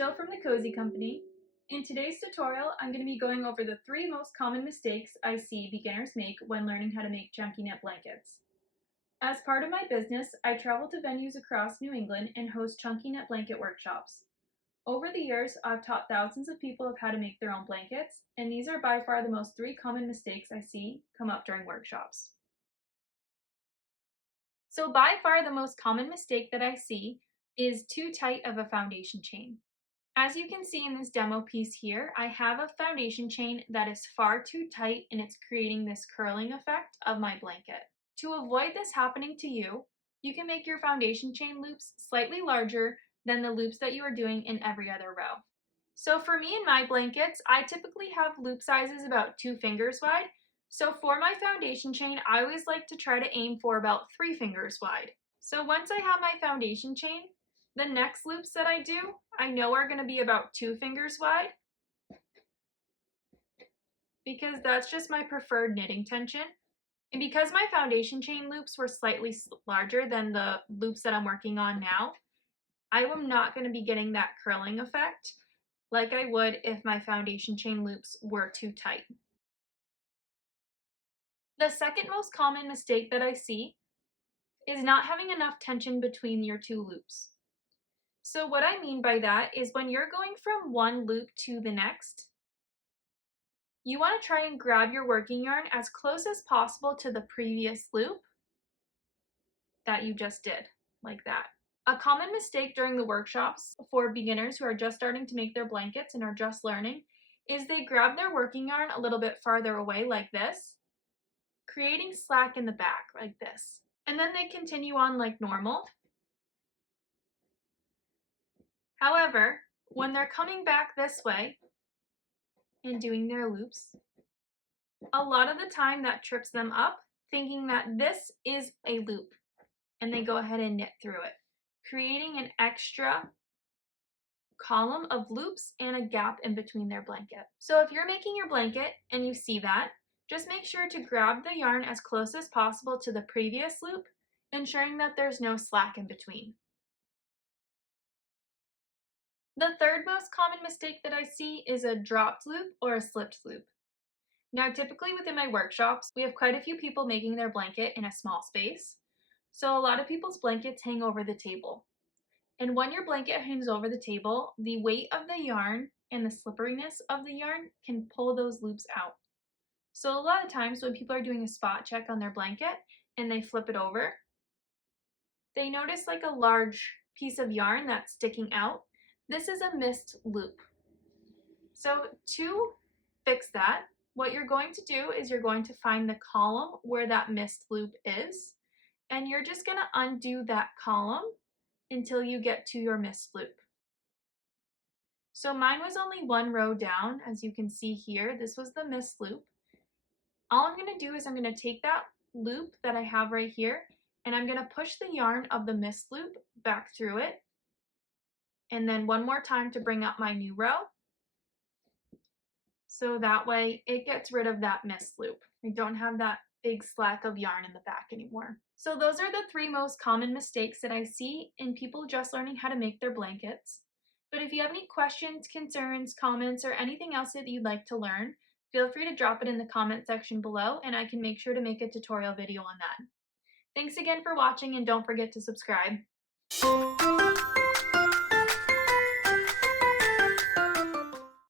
Jill from the Cozy Company. In today's tutorial, I'm going to be going over the 3 most common mistakes I see beginners make when learning how to make junkie knit blankets. As part of my business, I travel to venues across New England and host chunky knit blanket workshops. Over the years, I've taught thousands of people of how to make their own blankets, and these are by far the most 3 common mistakes I see come up during workshops. So by far the most common mistake that I see is too tight of a foundation chain. As you can see in this demo piece here, I have a foundation chain that is far too tight and it's creating this curling effect of my blanket. To avoid this happening to you, you can make your foundation chain loops slightly larger than the loops that you are doing in every other row. So for me and my blankets, I typically have loop sizes about 2 fingers wide. So for my foundation chain, I always like to try to aim for about 3 fingers wide. So once I have my foundation chain, the next loops that I do, I know are going to be about 2 fingers wide because that's just my preferred knitting tension. And because my foundation chain loops were slightly larger than the loops that I'm working on now, I am not going to be getting that curling effect like I would if my foundation chain loops were too tight. The second most common mistake that I see is not having enough tension between your 2 loops. So what I mean by that is when you're going from one loop to the next, you want to try and grab your working yarn as close as possible to the previous loop that you just did, like that. A common mistake during the workshops for beginners who are just starting to make their blankets and are just learning is they grab their working yarn a little bit farther away like this, creating slack in the back like this. And then they continue on like normal. However, when they're coming back this way and doing their loops, a lot of the time that trips them up, thinking that this is a loop, and they go ahead and knit through it, creating an extra column of loops and a gap in between their blanket. So if you're making your blanket and you see that, just make sure to grab the yarn as close as possible to the previous loop, ensuring that there's no slack in between. The third most common mistake that I see is a dropped loop or a slipped loop. Now, typically within my workshops, we have quite a few people making their blanket in a small space. So a lot of people's blankets hang over the table. And when your blanket hangs over the table, the weight of the yarn and the slipperiness of the yarn can pull those loops out. So a lot of times when people are doing a spot check on their blanket and they flip it over, they notice like a large piece of yarn that's sticking out. This is a missed loop. So to fix that, what you're going to do is you're going to find the column where that missed loop is, and you're just going to undo that column until you get to your missed loop. So mine was only 1 row down, as you can see here. This was the missed loop. All I'm going to do is I'm going to take that loop that I have right here, and I'm going to push the yarn of the missed loop back through it, and then one more time to bring up my new row. So that way it gets rid of that missed loop. I don't have that big slack of yarn in the back anymore. So those are the 3 most common mistakes that I see in people just learning how to make their blankets. But if you have any questions, concerns, comments, or anything else that you'd like to learn, feel free to drop it in the comment section below and I can make sure to make a tutorial video on that. Thanks again for watching and don't forget to subscribe.